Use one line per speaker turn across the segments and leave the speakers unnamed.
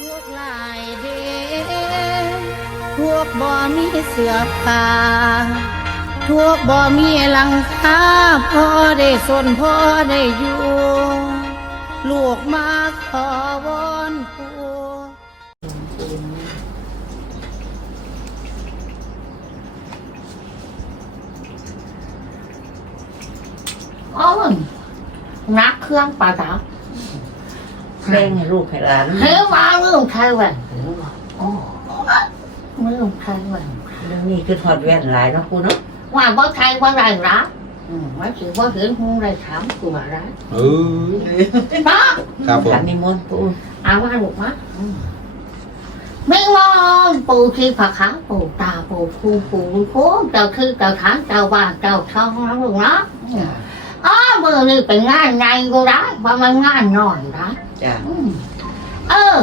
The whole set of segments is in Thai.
พวกลายเดพวกบ่มีเสื้อผ้าพวกบ่มีหลังคาพอได้สนพอได้อยู่ ลูกมาขอวอนปู่
อ๋อนักเครื่องปลาดับ
แบ่งให้ลูกให้หลาน
เฮ้ยว่าเรื่องไทยแหวนโอ้เรื่องไทยแหวน
เรื่องนี้คือถอดแว่นหลายเนาะปูเนาะ
ว่าบ่ไทยว่าไรรักอืมว่าถือว่าเห็นหูไรถามกูว่าไร
เออ
ป้า
ครับผม
ขันนิมนต์ปู
เอาว่าลูกมะอืมไม่งอนปูที่ผักขาปูตาปูคูปูโค้งเจ้าคือเจ้าทางเจ้าบ้านเจ้าช่องนะลูกเนาะอืมอ๋อมือนี่เป็นงานไงกูได้ว่ามันงานหน่อยนะ
จ้ะ
อืมเออ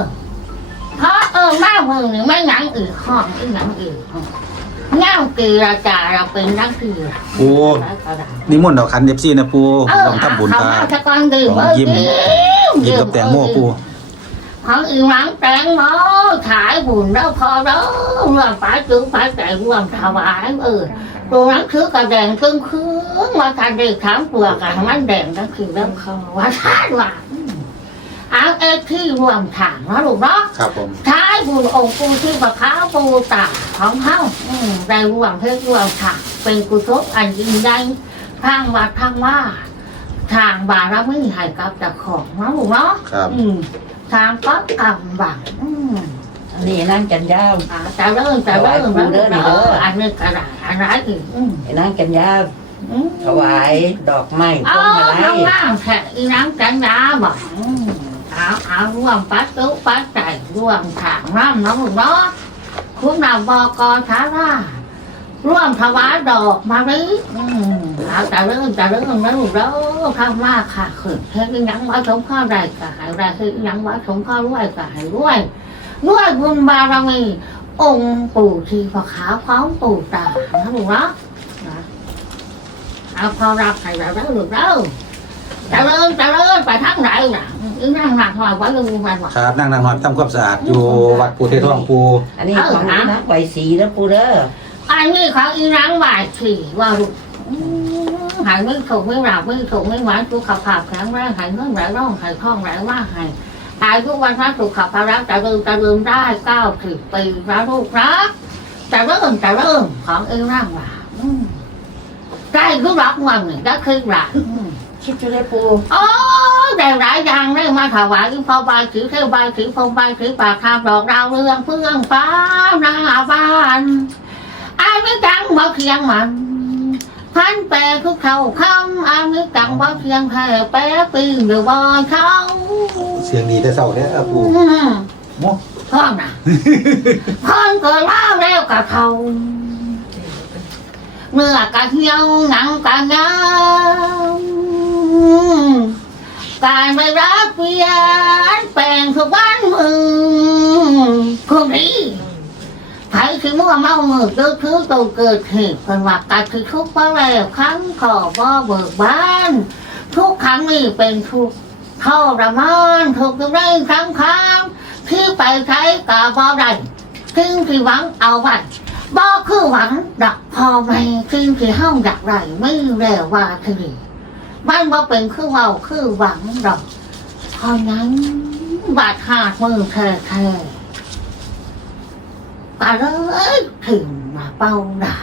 เพราะเออมามือนี่ไม่หนังอื่นข้องอีหนังอื่นเงาเกลือจ่าเราเป็นนักเกลือ
ปูนิมนต์ดอกขันเอฟซีนะปู
เออ
ต้องทำบุญ
เขา
ตา
มาตะกอนดื่ม
ของยิ้มยิ้มกับแตงโมปู
ของอีหลังแตงโมขายบุญแล้วพอแล้วรวมป้าจื้อป้าใจรวมถวายเออตัวหนังคือกระแดงครึ่งคืนว่าการเด็กถามตัวกันมันแดงก็คือเรื่องเขาว่าท่านว่าอืม เอาเอ็กที่รวมถางนะลูกเนาะ
ครับผม
ท้ายบุญองค์ปูที่ประค้าปูตาของเฮาอืมได้รวมเพื่อรวมถางเป็นกุศลอันยิ่งใหญ่ทางวัดทางว่า ทางบารมีให้กับเจ้าของนะลูกเนาะ
ครับ
อืมทางก็กำบังอืม
อันนี้นั่งกันยาว
อ่าจะเริ่มจะเริ่ม
ถวายปู่เด้อนี่เด้อ
อันนี้กระดาษอันนั้นอีกอืม
ไอ้นั่งกันยาว
อืม
ถวายดอกไม้พ
เอา
วงมาลั
ทาง
ย
ล่างแค่อีน้ำจันดาบอกอืม เอาเอาร่วมปัดตุ๊ปัดใจร่วมถางน้ำน้องลูกเนาะคุณนำบอกอท้าราร่วมถวายดอกมาลิอืมเอาจะเริ่มจะเริ่มแล้วลูกเด้อข้างมากค่ะขึ้นเฮ็ดอีหยังว่าสมข้อใดก็หายได้เฮ็ดอีหยังว่าสมข้อรวยก็หายรวยรวยบุญบารมีองค์ปู่ที่พระขาวพร้อมปู่ตานะลูกเนาะเอาพอรับให้แล้วเด้อลูกเด้อ จะเริ่มจะเริ่มไปทางไหนน่ะอีนั่งหนักหน่อยไว้ลูกมันว่า
ครับนั่งนั่งนอนทำความสะอาดอยู่วัดปูเททองปู
อันนี้
เอา
ของ
หา
นักไหวสีแล้วปูเด้อ
อันนี้ของอีนังบ่ายสี่ว่าลูกอืมหายไม่ถูกไม่หลับไม่ถูกไม่หวานสุขภาพแข็งแรงหายเงินไหลร่องหายคล่องไหลว่าหายหายทุกวันพระสุขภาพจะลืมจะลืมได้เก้าสิบปีนะลูกนะจะเริ่มจะเริ่มของอีนังว่าอืมใกล้ทุกรักวันหนึ่งก็คือหลัก
คิดจะได้ปู
โอ้แต่หลายอย่างได้มาถวายพอบายถือเทวบายถือพงบายถือปากทางดอกดาวเรืองเพื่องฟ้าหน้าบ้านอายไม่จังบ่เคียงมันพันแปรทุกเขาคำอายไม่จังบ่เคียงแผ่แปรปีนหรือบ่เขา
เสียงดีแต่เศร้าแท้เออปู
อืม
โม
พ่อน่ะพ่อนเกิดมาแล้วกับเขาเมื่อกะเที่ยวหนังกะงา คนนี้ไผคือมั่วเมามือก็คือตัวเกิดเหตุเป็นว่าการคือทุกข์เพราะแล้วครั้งขอบ่เบิกบาน ทุกครั้งนี้เป็นทุกข์ทรมานทุกข์ได้ครั้งครั้งที่ไปใช้กาบ่ได้ซึ่งที่หวังเอาไว้บ่คือหวังดักพอไหมซึ่งที่ห้องดักได้ไม่แล้วว่าทีนี้มันบ่เป็นคือเว้าคือหวังดอกเพราะนั้นบาดขาดมือแท้แท้ๆ ก็เลยถึงมาเป้าได้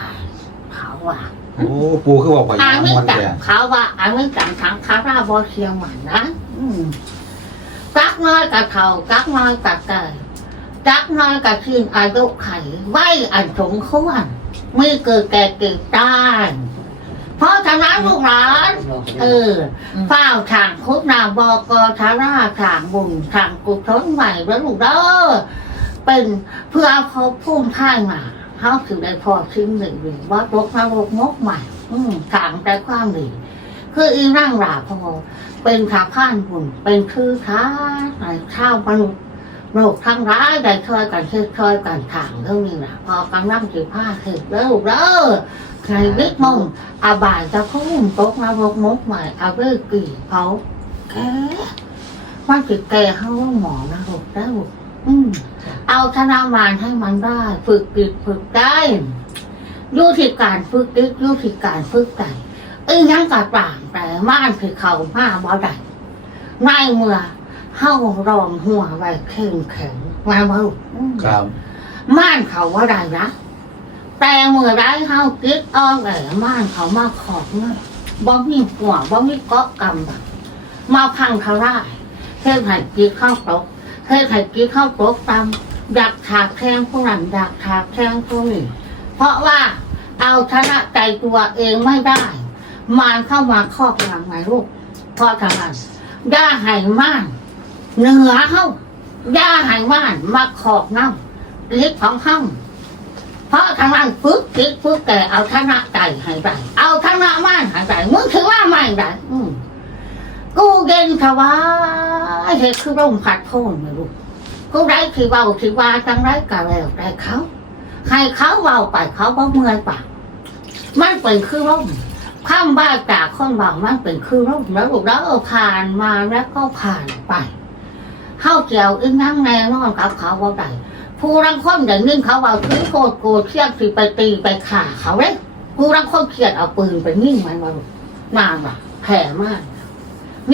เขาว่า
โอ้ ปูคือบอกว่าอ
อา
ย่าง
ไม่
มัน
จัง
แต่
เขาว่าอาไม่จังทั้งคาราบอเชียงใหม่นะอืมกักน้อยกับเขากักน้อยกับเกิดกักน้อยกับคืนอายุไขไว้อันสมควรไม่เกิดแก่เกิดตายเพราะฉะนั้นลูกหลานเออเฝ้าทางคุดนาบอกอทาราทางบุญทางกุศลใหม่แล้วลูกเด้อ เป็นเพื่อพบพุ่มท่ายมาเขาถือได้พอชิ้นหนึ่งหรือว่าตกนรกมกใหม่ อืมทางแต่ความดีคืออีร่างหลาพอเป็นขาข้านบุญเป็นคือท้าในข้าวมนุษย์โลกทั้งร้ายได้ช่วยกันช่วยช่วยกันทางเรื่องนี้นะพอกำลังสิผ้าคือแล้วลูกเด้อใครวิทย์มงอาบายจะคุ้มตกนรกมกใหม่เอาเลิกกี่เขาแกมันติดแกเขาหมอนรกแล้ว อืมเอาธนามานให้มันได้ ฝึกจิตฝึกได้ยุติการฝึกจิตยุติการฝึกใจเอ้ยยังกระต่างแต่ม่านคือเขามาบ่ได้ในเมื่อเฮารองหัวไว้เข้มแข็งมาบ่ลูกอืม
ครับ
ม่านเขาว่าได้นะแต่เมื่อไรเฮาคิดอ้อแหลม่านเขามาขอบเนาะบ่มีหัวบ่มีเกาะกำบัดมาพังทลายเพื่อให้จิตเข้าตก เพื่อให้จิตเข้าตกตำอยากถากแทงผู้นั้นอยากถากแทงผู้นี้เพราะว่าเอาชนะใจตัวเองไม่ได้ มารเข้ามาครอบงำไงลูกพราะทำไมย่าหายม่านเหนือเข้าย่าหายม่านมาขอบน้ำฤทธิ์ของห้องเพราะทางนั้นฝึกจิตฝึกแต่เอาชนะใจให้ได้เอาชนะม่านให้ได้มึงถือว่าไม่ได้อืม กูเก่งทว่าเหตุคือร่มผัดโทนไม่รู้กูได้ที่เบาที่ว่าจังไรก็แล้วแต่เขาให้เขาเบาไปเขาบ่เมื่อยปากมันเป็นคือร่มข้ามบ้านจากคนเบามันเป็นคือร่มแล้วลูกแล้วผ่านมาแล้วก็ผ่านไปเข้าเกี่ยวอึ้งนั่งแน่นอนกับเขาว่าได้ผู้รังคนอย่างนึงเขาเอาถือโกดโกรเทียบสิไปตีไปข่าเขาเลยผู้รังคนเขียดเอาปืนไปนิ่งมันมาลูกนานว่ะแผ่มาก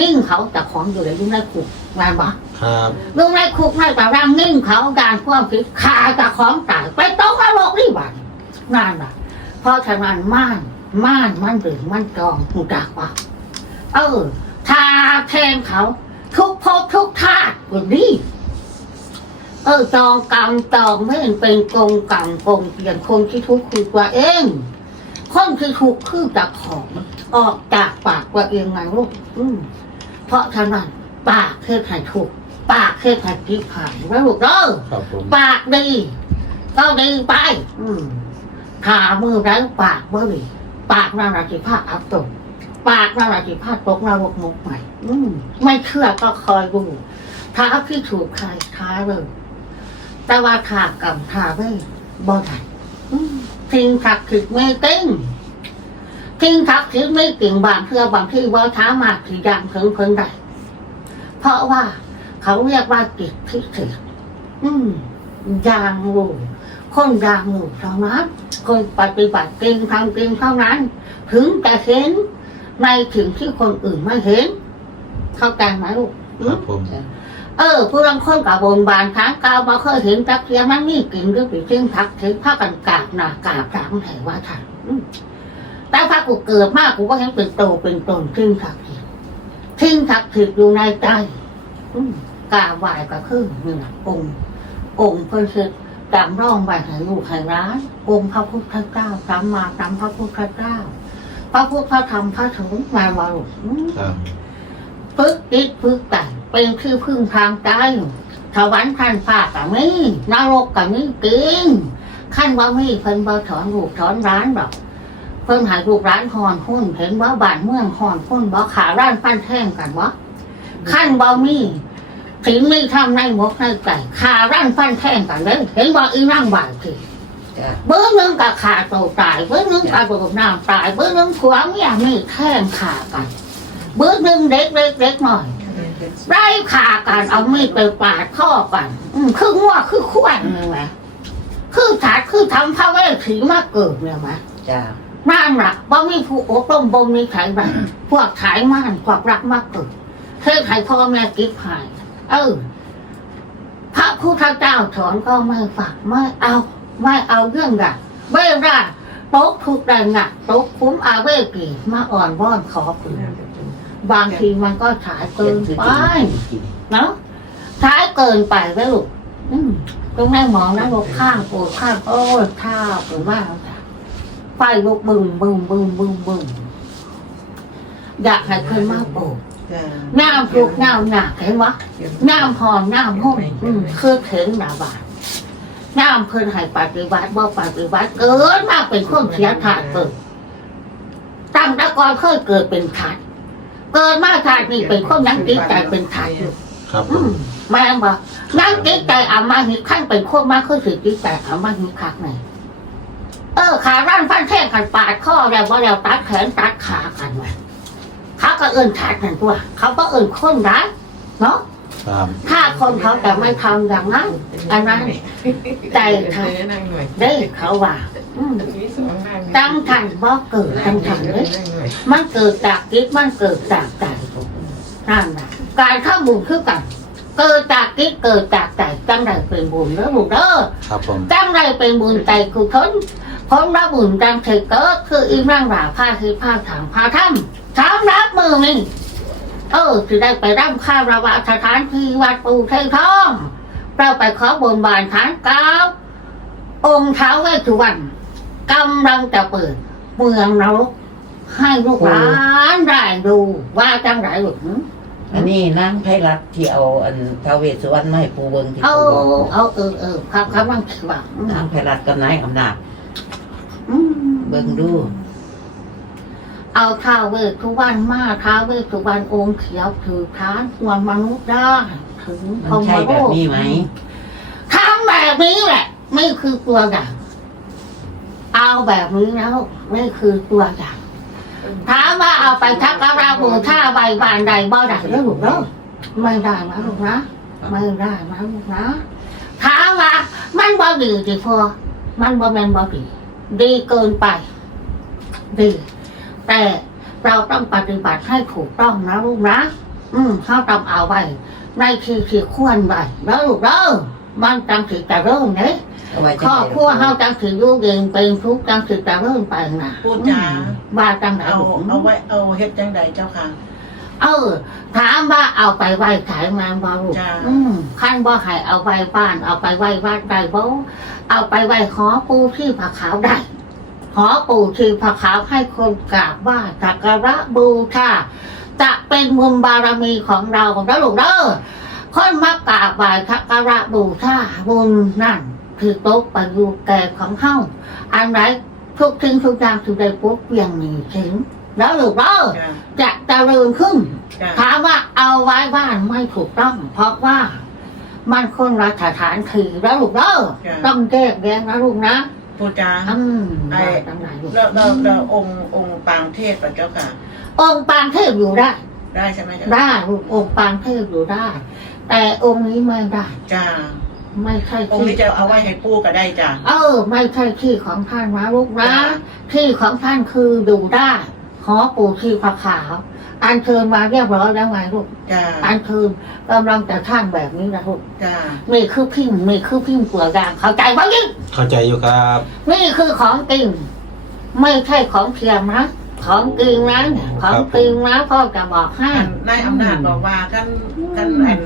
นิ่งเขาแต่ของอยู่ในยุ่งในคุกนานว่ะ
ครับ
ยุ่งในคุกในแต่ร่างนิ่งเขาการความคิดขาแต่ของตายไปต้องนรกนี่หวันนานว่ะเพราะฉะนั้นม่านม่านมันหรือมันจองหูดักว่ะเออทาแทนเขาทุกภพทุกชาติกูดีเออจองกรรมจองไม่เห็นเป็นกงกรรมกงเปลี่ยนคนที่ทุกข์คือตัวเองคนที่ทุกข์คือจากของออกจากปากตัวเองไงลูกอืม เพราะฉะนั้นปากเคยถ่ายถูก ปากเคยถ่ายทิพผ่านแล้วลูกเด้อ
ครับผม
ปากดีก็ดีไป อืมขามือแล้วปากบ่ดีปากนาราธิภาอับตกปากนาราธิภาตกนรกมุกใหม่อืมไม่เชื่อก็คอยดูท้าที่ถูกใครท้าเลยแต่ว่าถากกับทาไว้บ่ได้อืมทิ้งทักถิดไม่เต้ง ทิ้งทักถิดไม่เก่งบางเพื่อบางที่ว่าท้ามากที่ยังถึงเพิ่งได้ เพราะว่าเขาเรียกว่าจิตทิเศษอืมยางรูคนยางรูเท่านั้นคนปฏิบัติเก่งทำเก่งเท่านั้น ถึงจะเห็นในถึงที่คนอื่นไม่เห็น เข้าใจไหมลูกอื
ครั
ม
บผม
เออผู้รังคนกับบนบานค้างกาวมาเคยเห็นจักเทียมันมีกลิ่นหรือปีซึ่งทักถึงผ้ากันกาบหนากาบสามแถวว่าทันอืม แต่พระกูเกิดมากกูก็เห็นเป็นโตเป็นตนซึ่งทักถิซึ่งทักถิอยู่ในใจอืมกราบไหวก็คือนี่แหละองค์องค์เพิ่นคือจำร่องไว้ให้ลูกให้ร้านองค์พระพุทธเจ้าจำมาจำพระพุทธเจ้า พระพุทธธรรมพระสงฆ์มาวารุอืม
ครับ
ฝึกจิตฝึกใจเป็นคือพึ่งทางใจสวรรค์พันฟ้ากับมีนรกกับมีกินขั้นว่ามีเพิ่นบ่ถอนลูกถอนร้านแบบ เพิ่นใหายลูกร้านหอนหุ้นเห็นว่าบ้านเมืองหอนหุ้นบ่ขาร้านฟันแท่งกันวะขั้นบ่มีถึงมีทำในหมกในไก่ขาร้านฟันแท่งกันเลยเห็นว่าอีนั่งบ่ายคือ
จ้ะ
เบื้องหนึงกับขาโตตายเบื้องหนึงกับโดดน้ำตายเบื้องหนึงขวาเมียมีแท่งขากันเบื้องหนึงเด็กเล็กเล็กหน่อยไล่ขากันเอามีดไปปาดข้อกันอืมคืองัวคือขวานเลยไหมคือถาดคือทำพระเวทถีมาเกิดเนี่ยไหม
จ้ะ
นั่นละบ่มีผู้อบรมบ่มีไถแบบพวกขายม่านพวกรักมากเกิดเทศไทยพ่อแม่กิฟหาย เออ พระพุทธเจ้าสอนก็ไม่ฝักไม่เอา ไม่เอาเรื่องกันเวลาโต๊ะทุกแรงหนักโต๊ะคุ้มอาเวกีมาอ่อนว่อนขอปืนบางทีมันก็ฉายเกินไปเนาะท้ายเกินไปไว้ลูกอืมตรงแม่มองนะลูกข้างปวดข้างโอ้ยท่าปวดมาก ไฟลุกบึ้งบึ้งบึ้งบึ้งบึ้งอยากให้เพื่อนมาปลูก
จ้ะ
น้ำปลูกน้ำหนักเห็นวะน้ำหอมน้ำห้องอืมคือถึงหนาบาทน้ำเพื่อนให้ปฏิบัติบ่ปฏิบัติเกิดมาเป็นคนเสียถาดเกิดตั้งแต่ก่อนเคยเกิดเป็นถาดเกิดมาถาดนี่เป็นคนยังจิตใจเป็นถาดอยู่
ครับผ
อื
ม
มแม่นบอกนั่งจิตใจอามาหิขั้นเป็นโคตรมากขึ้นสิจิตใจอามาหิคักไหน เออขาร่านฟันแท่งกันปาดข้อแล้วว่าแล้วตัดแขนตัดขากันไว้เขาก็เอินถาดกันตัว เขาก็เอินคนร้ายเนาะ
ครับ
ถ้าคนเขาจะไม่ทำอย่างนั้นอันนั้นใจเขาได้เขาว่าอืมตั้งทันบ่เกิดตั้งทันเลยมันเกิดจากจิตมันเกิดจากใจนั่นแหละการเข้าบุญคือกันเกิดจากจิตเกิดจากใจจังไรเป็นบุญเด้อบุญเด้อ
ครับผม
จังไรเป็นบุญใจคือคน คนรับบุญจังเถเกิดคืออีนั่งหลาผ้าคือผ้าถางผ้าถ้ำถามรับมือนี่เออจะได้ไปร่ำข้าวระวะสถานที่วัดปูเทยทองเราไปขอบนบานฐานเก้าองค์เท้าเวสสุวรรณกำลังจะเปิดเมืองนรกให้ลูกหลานได้ดูว่าจังไรหรือ
อันนี้นางไพรัตน์ที่เอาอันท้าวเวสสุวรรณมาให้ปูเบิงที่
เอา
ปูบอก
เอาเออเออครับครับว่างคิดว่า
นางไพรัตน์กับนายอำนาจ
อืม
เบิงดู
เอาท้าวเวสสุวรรณมาท้าวเวสสุวรรณองค์เขียวถือค้านส่วนมนุษย์ได้ถึง
มันใช่แบบนี้ไหม
ทำแบบนี้แหละไม่คือตัวอย่างเอาแบบนี้แล้วไม่คือตัวอย่างถามว่าเอาไปทักการะบูชาใบบานใดบ่ได้แล้วลูกเนาะไม่ได้นะลูกนะไม่ได้นะลูกนะถามว่ามันบ่ดีจีพอมันบ่แมนบ่ดี ดีเกินไป ดี แต่เราต้องปฏิบัติให้ถูกต้องนะลูกนะ อืมเขาต้องเอาไว้ในที่ที่ควรไว้แล้วลูกเด้อมันจังสิจะเริ่มเนี่ย
เอาไว้
ค
จะ
รอบครัวเขาจังสิอยู่เย็นเป็นทุกข์จังสิจะเริ่มไปนะ
พูดจา
ว่าจังไหน
เอา
ลูก
เอาไว้เอาเฮ็ดจังใดเจ้าค่ะ
เออ ถามว่าเอาไปไว้ขายงานบ่ลูก
จ้า
อืมขั้นบ่ให้เอาไว้บ้าน เอาไปไว้วัดได้บ่เอาไปไว้หอปูที่ผาขาวได้หอปู่ที่ผาขาวให้คนกราบไหว่าสักการะบูชาจะเป็นบุญบารมีของเราแล้วลูกเด้อคนมากราบไหว้สักการะบูชาบุญนั่นคือโต๊ะประยุกต์แก่ของเฮาอันไหนทุกทิ้งทุกอย่างทุกใดปุ๊บเปลี่ยนหนีทิ้ง แล้วลูกเด้อ
จ้า
จะเจริญขึ้น
จ้า
ถามว่าเอาไว้บ้านไม่ถูกต้อง เพราะว่ามันคนรัฐฐานถือแล้วลูกเด้อต้องแยกแยะนะลูกนะ
พูดจา
อืม
ไอ้
ได้ตั้งหลายลูก
แล้วแล้วแล้วองค์องค์ปางเทศป่ะเจ้าค่ะ
องค์ปางเทพอยู่ได้
ได้ใช่ไหมเจ้า
ได้ลูกองค์ปางเทพอยู่ได้ แต่องค์นี้ไม่ได้
จ้า
ไม่ใช่
องค์
ที่
นี้จะเอาไว้ให้ปู่ก็ได้จ้า
เออ ไม่ใช่ที่ของท่านนะลูกนะ
จ้ะ
ที่ของท่านคือดูได้ หอปู่ที่พระขาว อันเชิญมาเรียบร้อยแล้วไงลูก
จ้า
อันเชิญกำลังจะท่างแบบนี้นะลูก
จ้า
นี่คือพิมพ์นี่คือพิมพ์เปลือกยางเข้าใจไหมยิ่ง
เข้าใจอยู่ครับ
นี่คือของจริงไม่ใช่ของเทียมนะของจริงนะของจริงนะพ่อจะบอกให้
อันนายอำนาจบอกว่ากันกันอัน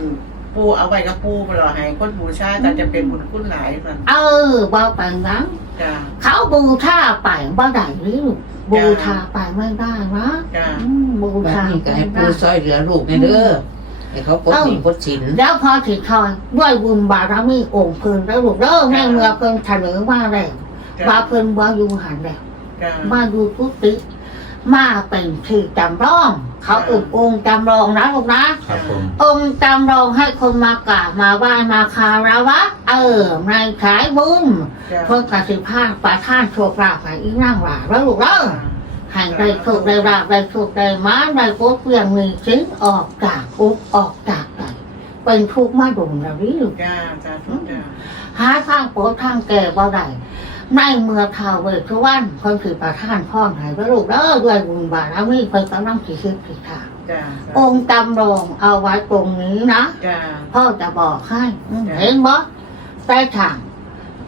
ปู่เอาไว้กับปู่ไปรอให้คนบูชาก็จะเป็นบุญคุณหลายมัน
เออว่าไปนั้น
จ้า
เขาบูชาไปบ่ได้หรือลูกบูชาไปไม่ได้นะ
จ้า
อืมบู
แบบ
ชา
นี้ก็
ไม่
ให้ปู
ได้
ซอยเหลือลูกในเด้อให้เขาปลดหนี้ปลดสิน
แล้วพอถิทอยด้วยบุญบารมีองค์เพิ่นแล้วลูกเด้อในเมื่อเพิ่นเฉลยมาแล้ว
จ้า
ว่าเพิ่นว่าอยู่หันแล้ว
จ้า
มาดูกุฏิ มาเป็นที่จำลอง เขาอุปองค์จำลองนะลูกนะ
ครับผม
องค์จำลองให้คนมากราบมาไหว้มาคารวะ เออในขายบุญ
จ้า
เพื่อกสิภาคประท่านโชคลาภให้อีนั่งหลาแล้วลูกเด้อให้ได้โชคได้ลาภได้โชคได้มาได้โคตรเพียงมีชิ้นออกจากอุกออกจากใจเป็นทุกข์มาดุงแล้วนี่ลูก
จ้าจ้าทุกจ้า
หาทางโปรดทางแก่บ่ได้ ในเมื่อข่าวเบิดทุกวันคนถือประท่านพ่อหายพระลูกเด้อด้วยบุญบารมีเพิ่นกำลังสิขึ้นสิทาง
จ้า
องค์จำลองเอาไว้ตรงนี้นะ
จ้า
พ่อจะบอกให้อืม
จ้ะ
เห็นบ่ใต้ทาง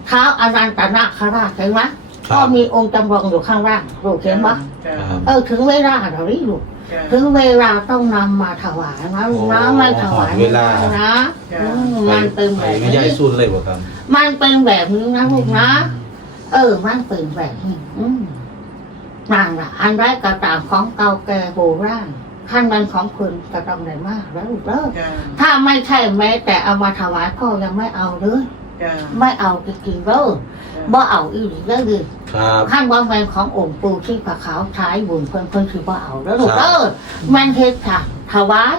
เท้าอนันตนาคราชเห็นไหม
ค
พ่อ
รับ
มีองค์จำลองอยู่ข้างล่างลูกเห็นบ่
จ้า
ครับ
เออถึงเวลาเราดิลูก
จ้า
ถึงเวลาต้องนำมาถวายนะลูกนะ
โอ้
ไม่ถวาย
เวลา
ไม่ได้นะ
จ้ะ
อืมมันเป็นแบ
ไป
บ
ไม่ใหญ่
นี้
สุดเลยบ่ครับ
มันเป็นแบบนี้นะลูกนะ เออมันเป็นแบบนี้อืมนั่นละอันไรก็ตามของเก่าแก่โบราณท่านมันของคุณก็ต้องได้มากแล้วลูกเด้อ
จ้า
ถ้าไม่ใช่แม้แต่เอามาถวายพ่อยังไม่เอาเลย
จ้า
ไม่เอาจริงๆเด้อบ่เอาอีหลีเลยดิ
ครับ
ขั้นวันแวนขององค์ปู่ที่พระขาวใช้บุญเพิ่นเพิ่นคือบ่เอาแล้วลูกเด้อมันเฮ็ดค่ะถวาย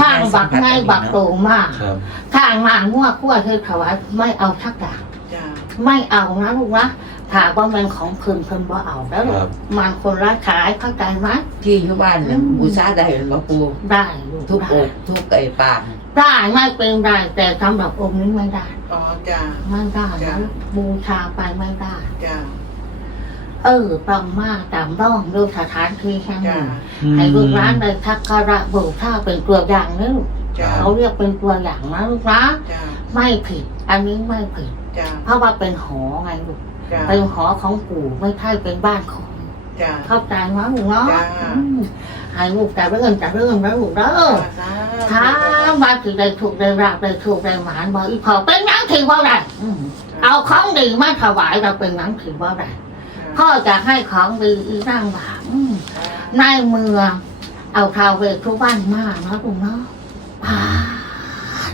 ทางบักไงบักโตมาก
ครับ
ทางมางัวขั้วเฮ็ดถวายไม่เอาทักอย่าง
จ้า
ไม่เอานะลูกนะ ถามว่ามันของเพิ่นเพิ่นบ่เอาแล้วลูก
ครับ
มันคนละขายเข้าใจไหม
ที่อยู่บ้านน่ะบูชาได้บ่ปู
ได้ลูก
ทุกอ
ได้
กทุกไอ้ปาง
ได้ไม่เป็นไรแต่สำหรับองค์นี้ไม่ได้
อ๋อจ้า
ไม่ได้
จ้ะ
นะบูชาไปไม่ได้
จ้า
เออต้องมาตามร่องดูสถานที่แห่งห
จ้า
นึ่งให้ลูกร้านได้ทักการะบูชาเป็นตัวอย่างนะลูก
จ้า
เขาเรียกเป็นตัวอย่างนะลูกนะ
จ้า
ไม่ผิด อันนี้ไม่ผิด
จ้า
เพราะว่าเป็นหอไงลูก
จ้า
เป็นหอของปู่ไม่ใช่เป็นบ้านของ
จ้า
เข้าใจไหมลูกเนาะ
จ้ะ
อืมให้ลูกแต่เรื่องแต่เรื่องนะลูกเด้อถ้ามาถึงได้ถูกได้ราบได้ถูกได้หมานบอกอีพอเป็นหนังถือว่าไรอืมเอาของดีมาถวายเราเป็นหนังถือว่าไรพ่อจะให้ของดีอีร่างบางอืมในเมือง เอาทาวเวททุกบ้านมาเนาะลูกเนาะพาด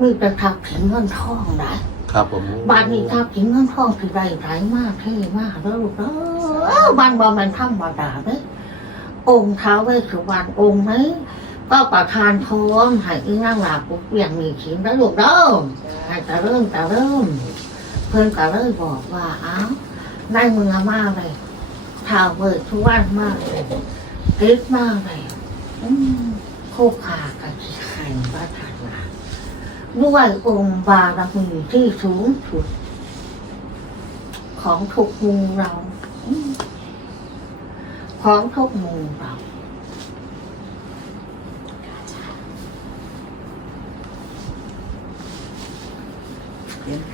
มีแต่ทับถึงเงินทองได้
ครับผม
บ้านนี้ทับถึงเงินทองคือไรไรมากเท่มากแล้วลูกเด้อบ้านบ่มันธรรมดาเด้องค์เท้าเวสสุวรรณองค์นี้ก็ประทานพรให้อีนางหลาปุ๊บเปลี่ยนมีขิงแล้วลูกเด้อให้แต่เริ่มแต่เริ่ม เพิ่อนก็เลยบอกว่าอ้าวได้มืองมากเลยท้าเวสสุวรรณมากเลยกริ๊ดมากเลยคู่ขากับขี้ไข่ประทานมา ด้วยองค์บารมีที่สูงสุด ของทุกมุมเราอืมของทุกมุมเรา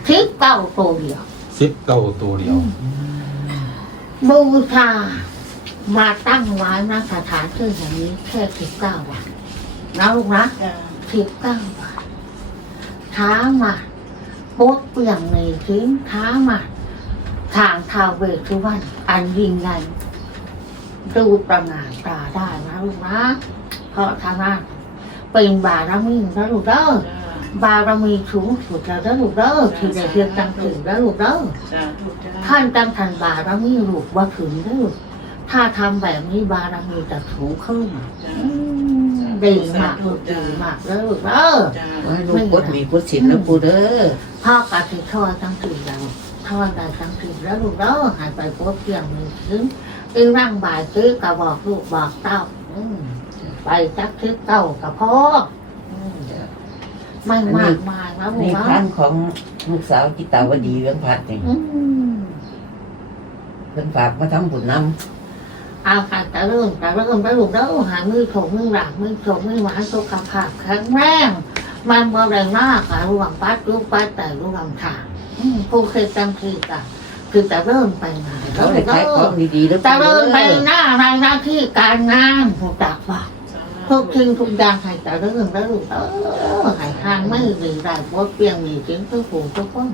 ทิพเก้าตัวเดียว
สิบเก้าตัวเดียว
บูชามาตั้งไว้นะสถานที่อย่างนี้แค่สิบเก้าวันนะลูกนะ
จ้า
สิบเก้าวัน ท้ามาปุ๊บเปลี่ยงในทิ้งท้ามาทางทาวเวสสุวรรณอันยิ่งใหญ่ดูประงานตาได้นะลูกนะเพราะทางนั้นเป็นบารมีนะลูกเด้อ
จ้า
บารมีสูงสุดแล้วเด้อลูกเด้อที่ได้เรียนตั้งถึงแล้วลูกเด้อ
จ้าถูกจ้า
ท่านจังทันบารมีลูกว่าถึงเด้อถ้าทำแบบนี้บารมีจะสูงขึ้น
จ้า
อืม ดีมากลูกดีมากแล้วลูกเด้อ
จ้า
ว่าลูกกดมีกดสินนะปูเด้อ
พ่อกะทิทอดทั้งสี่แล้วทอดได้ทั้งสี่แล้วลูกเด้อหายไปพบเพียงมีถึงอีร่างบายซื้อกะบอกลูกบอกเต้าอืมไปจักทิศเต้ากับพ่ออืมไม่มากมายนะลูก
นี่
เนาะ
พันของลูกสาวจิตาวดีเวียงพัดนี่
อืม
เพิ่นฝากมาทำบุญน
เอาค่ะแต่เริ่มแต่เริ่มได้ลูกแล้วหามือถงมือหลังมือถงมือหวานสุขภาพแข็งแรงมันบ่แรงมากค่ะระหว่างปัดลูกปัดแต่ระหว่างทางอืมผู้เคยจำคือกันคือแต่เริ่มไปไหนำแล้
เขา
ว
ได้
ก็
ขายของดีๆแล้ว
แต่
ปูเด้
เริ่มไป
อ
หน้าในหน้าที่การงานถูกจักว่าทุกทิ้งทุกอย่างให้แต่เริ่มแล้วลูกเออให้ทางไม่ดีได้เพราะเปลี่ยนมีจริงทุกผู้ทุกคน